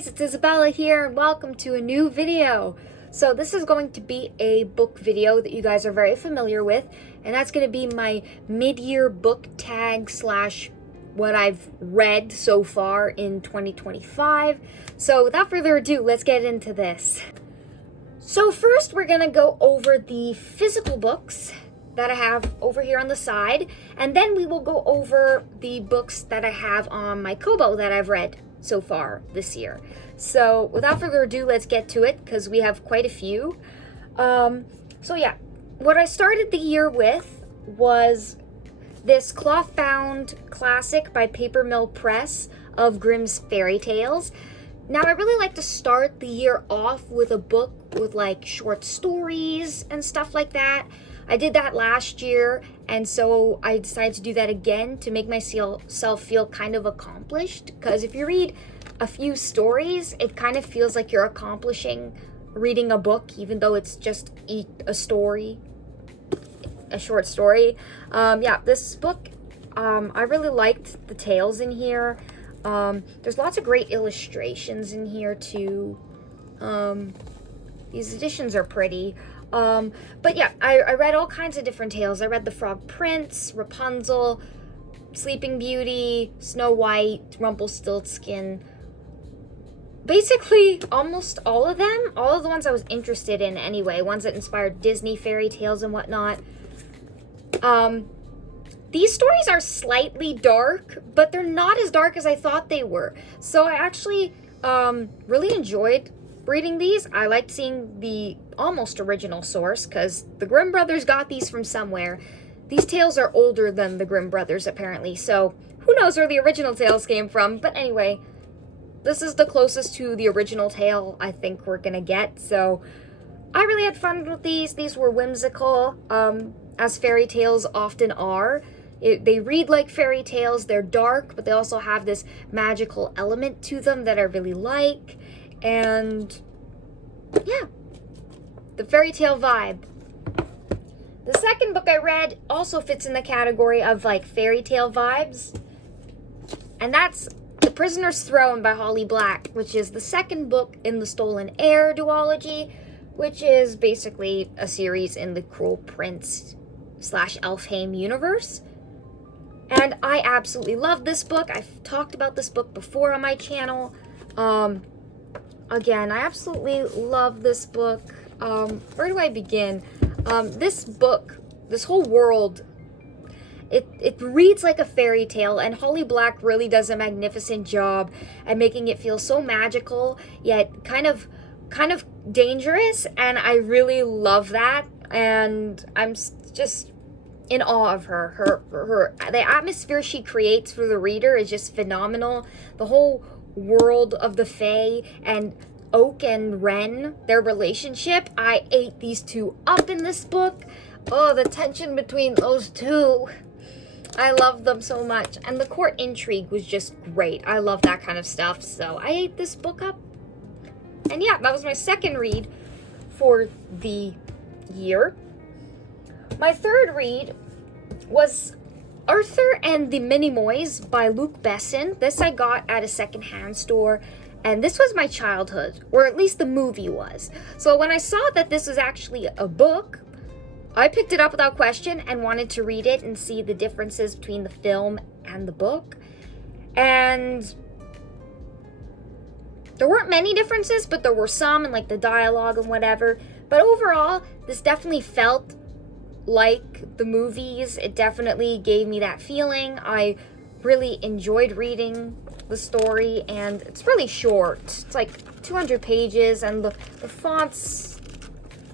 guys, it's Isabella here and welcome to a new video. So this is going to be a book video that you guys are very familiar with, and that's going to be my mid-year book tag slash what I've read so far in 2025. So without further ado, let's get into this. So first we're going to go over the physical books that I have over here on the side, and then we will go over the books that I have on my Kobo that I've read so far this year. So without further ado, let's get to it because we have quite a few. So yeah, what I started the year with was this cloth-bound classic by Paper Mill Press of Grimm's Fairy Tales. Now I really like to start the year off with a book with like short stories and stuff like that. I did that last year, and so I decided to do that again to make myself feel kind of accomplished. Because if you read a few stories, it kind of feels like you're accomplishing reading a book, even though it's just a story, a short story. Yeah, this book, I really liked the tales in here. There's lots of great illustrations in here too. These editions are pretty. But yeah, I read all kinds of different tales. I read The Frog Prince, Rapunzel, Sleeping Beauty, Snow White, Rumpelstiltskin. Basically, almost all of them. All of the ones I was interested in anyway. Ones that inspired Disney fairy tales and whatnot. These stories are slightly dark, but they're not as dark as I thought they were. So I actually really enjoyed reading these. I liked seeing the almost original source because the Grimm brothers got these from somewhere. These tales are older than the Grimm brothers apparently, so who knows where the original tales came from. But anyway, this is the closest to the original tale I think we're gonna get, so I really had fun with these. These were whimsical, as fairy tales often are. They read like fairy tales. They're dark, but they also have this magical element to them that I really like. And yeah, the fairy tale vibe. The second book I read also fits in the category of like fairy tale vibes, and that's The Prisoner's Throne by Holly Black, which is the second book in the Stolen Heir duology, which is basically a series in the Cruel Prince / Elfhame universe. And I absolutely love this book. I've talked about this book before on my channel. Again, I absolutely love this book. Where do I begin? This book, this whole world, it reads like a fairy tale, and Holly Black really does a magnificent job at making it feel so magical, yet kind of dangerous, and I really love that, and I'm just in awe of her. The atmosphere she creates for the reader is just phenomenal. The whole world of the Fae and Oak and Ren, their relationship, I ate these two up in this book. Oh, the tension between those two. I love them so much. And the court intrigue was just great. I love that kind of stuff, so I ate this book up. And yeah, that was my second read for the year. My third read was Arthur and the Minimoys by Luc Besson. This I got at a secondhand store, and this was my childhood, or at least the movie was. So when I saw that this was actually a book, I picked it up without question and wanted to read it and see the differences between the film and the book. And there weren't many differences, but there were some in like the dialogue and whatever. But overall, this definitely felt like the movies. It definitely gave me that feeling. I really enjoyed reading the story, and it's really short. It's like 200 pages, and the fonts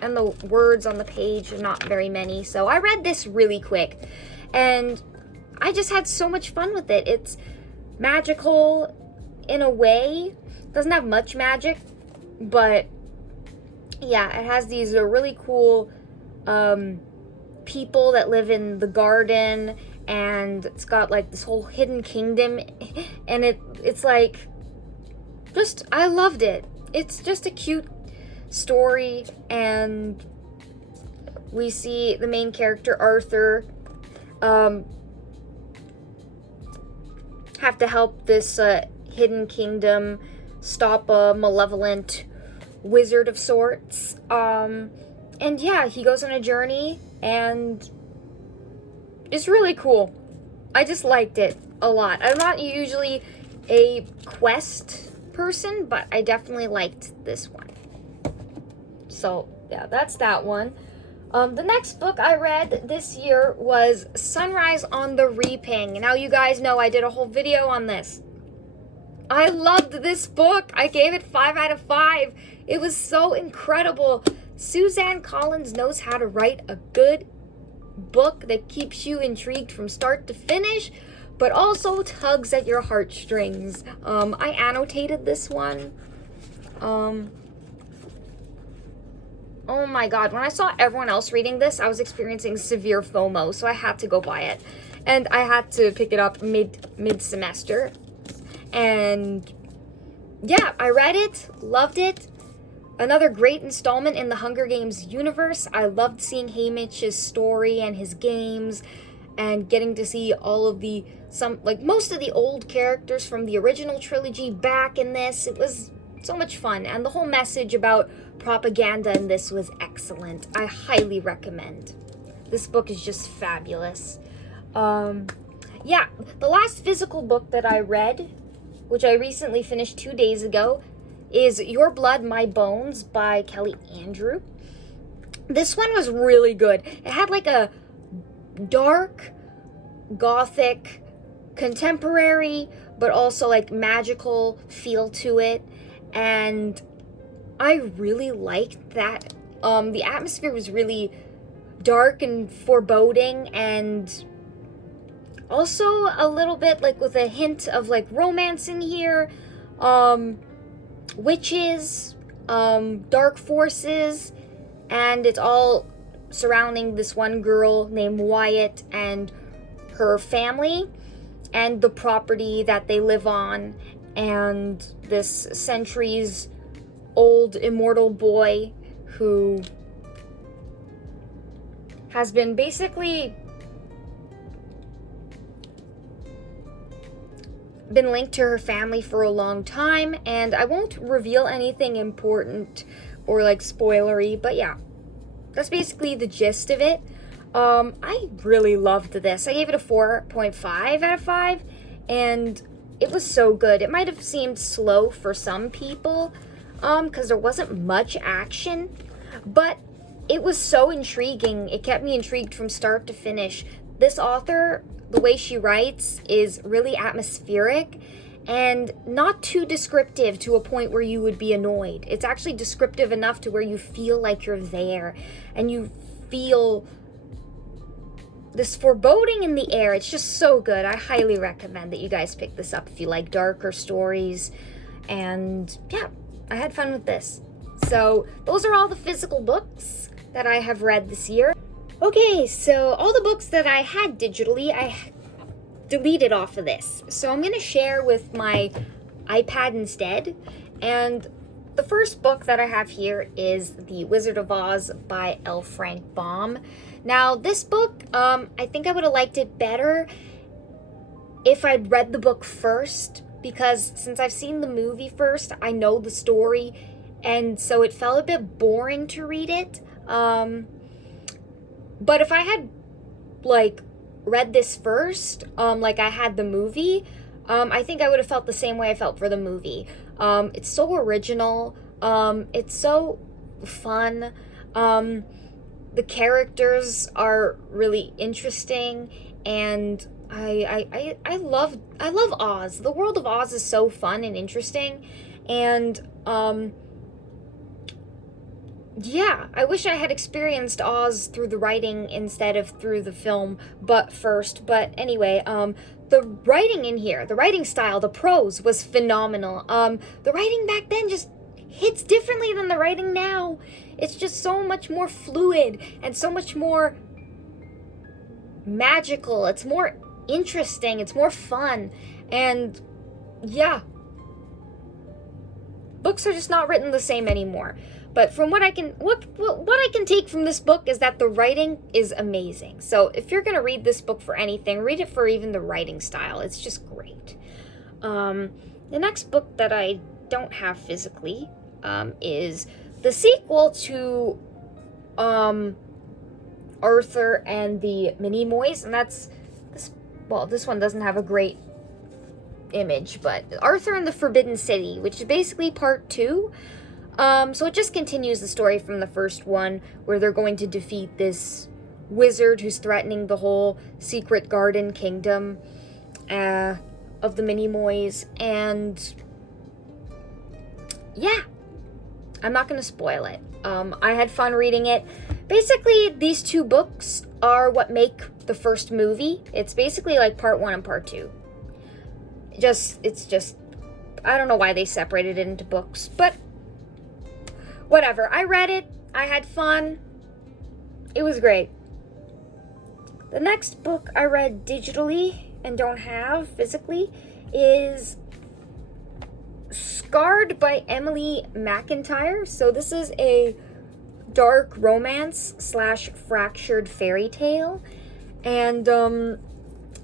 and the words on the page are not very many. So I read this really quick, and I just had so much fun with it. It's magical in a way. It doesn't have much magic, but yeah, it has these really cool people that live in the garden, and it's got like this whole hidden kingdom, and it's like, just, I loved it. It's just a cute story, and we see the main character Arthur have to help this hidden kingdom stop a malevolent wizard of sorts. And yeah, he goes on a journey, and it's really cool. I just liked it a lot. I'm not usually a quest person, but I definitely liked this one. So yeah, that's that one. The next book I read this year was Sunrise on the Reaping. Now you guys know I did a whole video on this. I loved this book. I gave it 5 out of 5. It was so incredible. Suzanne Collins knows how to write a good book that keeps you intrigued from start to finish, but also tugs at your heartstrings. I annotated this one. Oh my god, when I saw everyone else reading this, I was experiencing severe FOMO, so I had to go buy it. And I had to pick it up mid-semester. And yeah, I read it, loved it. Another great installment in the Hunger Games universe. I loved seeing Haymitch's story and his games, and getting to see all of most of the old characters from the original trilogy back in this. It was so much fun, and the whole message about propaganda in this was excellent. I highly recommend. This book is just fabulous. Yeah, the last physical book that I read, which I recently finished 2 days ago, is Your Blood, My Bones by Kelly Andrew. This one was really good. It had like a dark, gothic, contemporary, but also like magical feel to it. And I really liked that. The atmosphere was really dark and foreboding, and also a little bit like with a hint of like romance in here. Witches, dark forces, and it's all surrounding this one girl named Wyatt and her family and the property that they live on, and this centuries old immortal boy who has been basically been linked to her family for a long time, and I won't reveal anything important or like spoilery, but yeah, that's basically the gist of it. I really loved this. I gave it a 4.5 out of 5, and it was so good. It might have seemed slow for some people, because there wasn't much action, but it was so intriguing. It kept me intrigued from start to finish. This author, the way she writes is really atmospheric and not too descriptive to a point where you would be annoyed. It's actually descriptive enough to where you feel like you're there, and you feel this foreboding in the air. It's just so good. I highly recommend that you guys pick this up if you like darker stories. And yeah, I had fun with this. So those are all the physical books that I have read this year. Okay, so all the books that I had digitally, I deleted off of this. So I'm going to share with my iPad instead. And the first book that I have here is The Wizard of Oz by L. Frank Baum. Now, this book, I think I would have liked it better if I'd read the book first, because since I've seen the movie first, I know the story, and so it felt a bit boring to read it. But if I had, like, read this first, like I had the movie, I think I would have felt the same way I felt for the movie. It's so original. It's so fun. The characters are really interesting, and I love Oz. The world of Oz is so fun and interesting, and yeah, I wish I had experienced Oz through the writing instead of through the film, but anyway, the writing in here, the writing style, the prose was phenomenal. The writing back then just hits differently than the writing now. It's just so much more fluid and so much more magical. It's more interesting. It's more fun. And yeah, books are just not written the same anymore. But from what I can take from this book is that the writing is amazing. So if you're going to read this book for anything, read it for even the writing style. It's just great. The next book that I don't have physically is the sequel to Arthur and the Minimoys, and that's this. Well, this one doesn't have a great image, but Arthur and the Forbidden City, which is basically part 2. So it just continues the story from the first one, where they're going to defeat this wizard who's threatening the whole secret garden kingdom of the Minimoys, and yeah, I'm not going to spoil it. I had fun reading it. Basically, these 2 books are what make the first movie. It's basically like part 1 and part 2. It's just, I don't know why they separated it into books, but whatever. I read it. I had fun. It was great. The next book I read digitally and don't have physically is Scarred by Emily McIntyre. So this is a dark romance / fractured fairy tale, and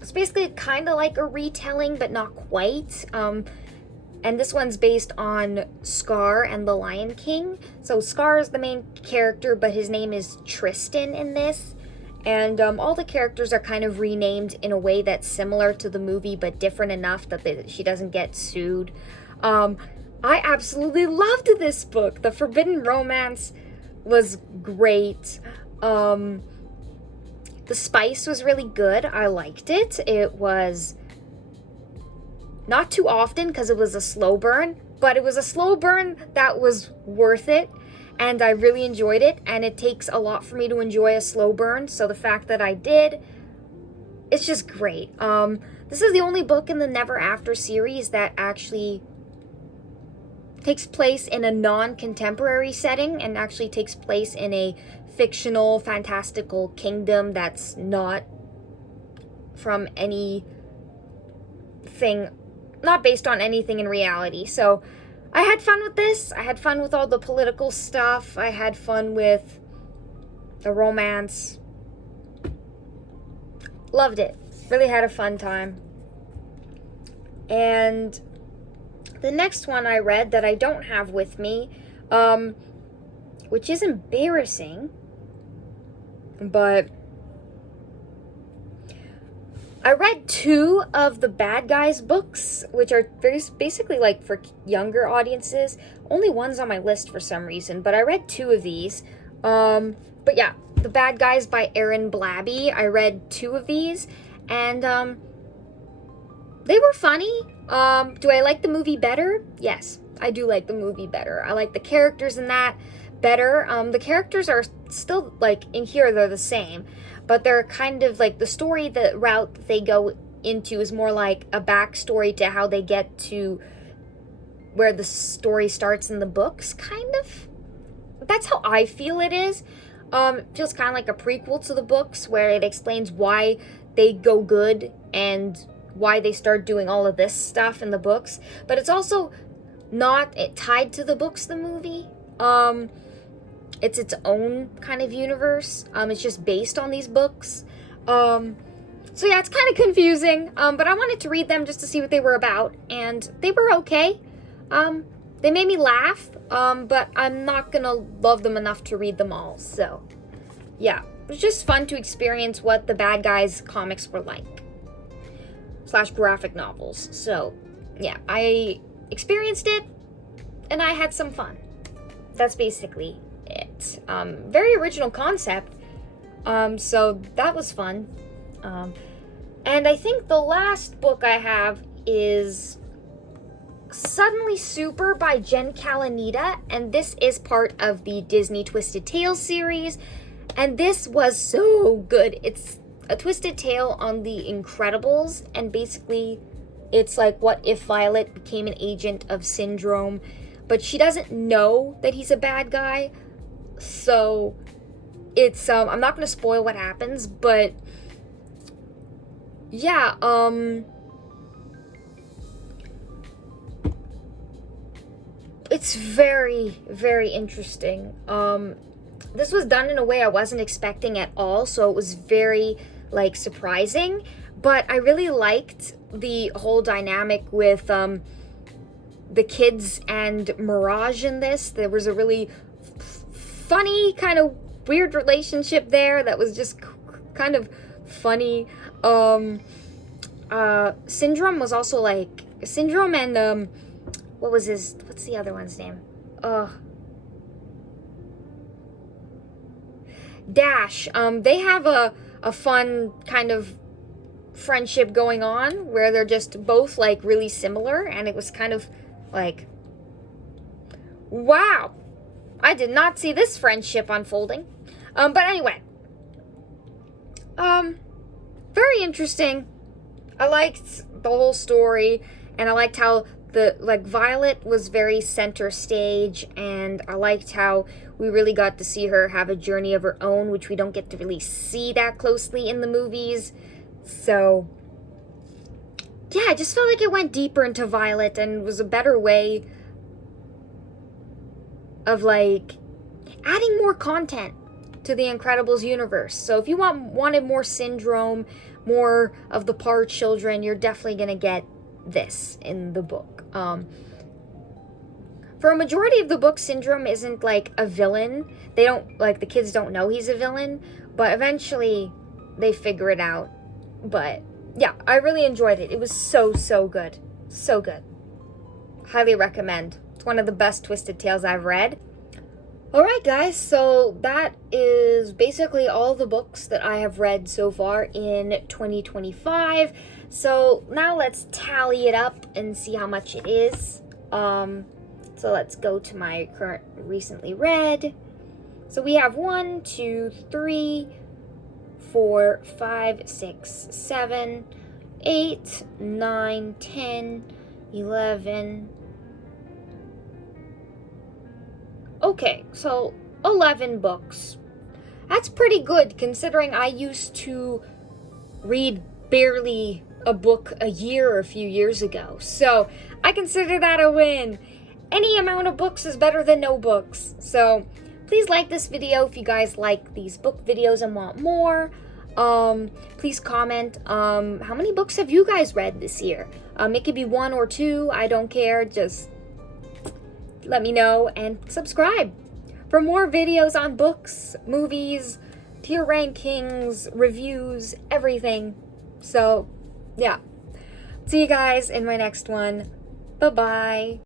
it's basically kind of like a retelling, but not quite. And this one's based on Scar and the Lion King. So Scar is the main character, but his name is Tristan in this. And all the characters are kind of renamed in a way that's similar to the movie, but different enough that she doesn't get sued. I absolutely loved this book. The Forbidden Romance was great. The spice was really good. I liked it. It was not too often because it was a slow burn, but it was a slow burn that was worth it, and I really enjoyed it, and it takes a lot for me to enjoy a slow burn, so the fact that I did, it's just great. This is the only book in the Never After series that actually takes place in a non-contemporary setting and actually takes place in a fictional, fantastical kingdom that's not from anything, not based on anything in reality. So I had fun with this. I had fun with all the political stuff. I had fun with the romance. Loved it. Really had a fun time. And the next one I read that I don't have with me, which is embarrassing, but I read 2 of the Bad Guys books, which are basically like for younger audiences. Only one's on my list for some reason, but I read 2 of these. But yeah, The Bad Guys by Aaron Blabey. I read 2 of these, and they were funny. Do I like the movie better? Yes, I do like the movie better. I like the characters in that better. The characters are still, like, in here they're the same, but they're kind of like the story, the route that they go into is more like a backstory to how they get to where the story starts in the books, kind of. That's how I feel it is. It feels kind of like a prequel to the books where it explains why they go good and why they start doing all of this stuff in the books, but it's also not tied to the books, the movie. It's its own kind of universe. It's just based on these books. So yeah, it's kind of confusing, but I wanted to read them just to see what they were about, and they were okay. They made me laugh, but I'm not gonna love them enough to read them all, so yeah. It was just fun to experience what the Bad Guys comics were like. / graphic novels. So yeah, I experienced it, and I had some fun. That's basically it. Very original concept, so that was fun. And I think the last book I have is Suddenly Super by Jen Kalanita, and this is part of the Disney Twisted Tales series, and this was so good. It's a twisted tale on the Incredibles, and basically it's like what if Violet became an agent of Syndrome, but she doesn't know that he's a bad guy, so it's I'm not gonna spoil what happens, but yeah, it's very, very interesting. This was done in a way I wasn't expecting at all, so it was very, like, surprising, but I really liked the whole dynamic with the kids and Mirage in this. There was a really funny, kind of weird relationship there that was just kind of funny. Syndrome was also like, Syndrome and, what's the other one's name? Dash. They have a fun kind of friendship going on where they're just both like really similar, and it was kind of like, wow, I did not see this friendship unfolding. But anyway, very interesting. I liked the whole story, and I liked how Violet was very center stage, and I liked how we really got to see her have a journey of her own, which we don't get to really see that closely in the movies. So, yeah, I just felt like it went deeper into Violet and was a better way of, like, adding more content to the Incredibles universe. So if you wanted more Syndrome, more of the Parr children, you're definitely going to get this in the book. For a majority of the book, Syndrome isn't, like, a villain. The kids don't know he's a villain, but eventually they figure it out. But, yeah, I really enjoyed it. It was so, so good. So good. Highly recommend. It's one of the best Twisted Tales I've read. Alright, guys, so that is basically all the books that I have read so far in 2025. So now let's tally it up and see how much it is. So let's go to my current recently read. So we have 1, 2, 3, 4, 5, 6, 7, 8, 9, 10, 11. Okay, so 11 books. That's pretty good considering I used to read barely a book a year a few years ago. So I consider that a win. Any amount of books is better than no books. So please like this video if you guys like these book videos and want more. Please comment, how many books have you guys read this year? It could be 1 or 2, I don't care, just let me know, and subscribe for more videos on books, movies, tier rankings, reviews, everything. So, yeah. See you guys in my next one. Bye-bye.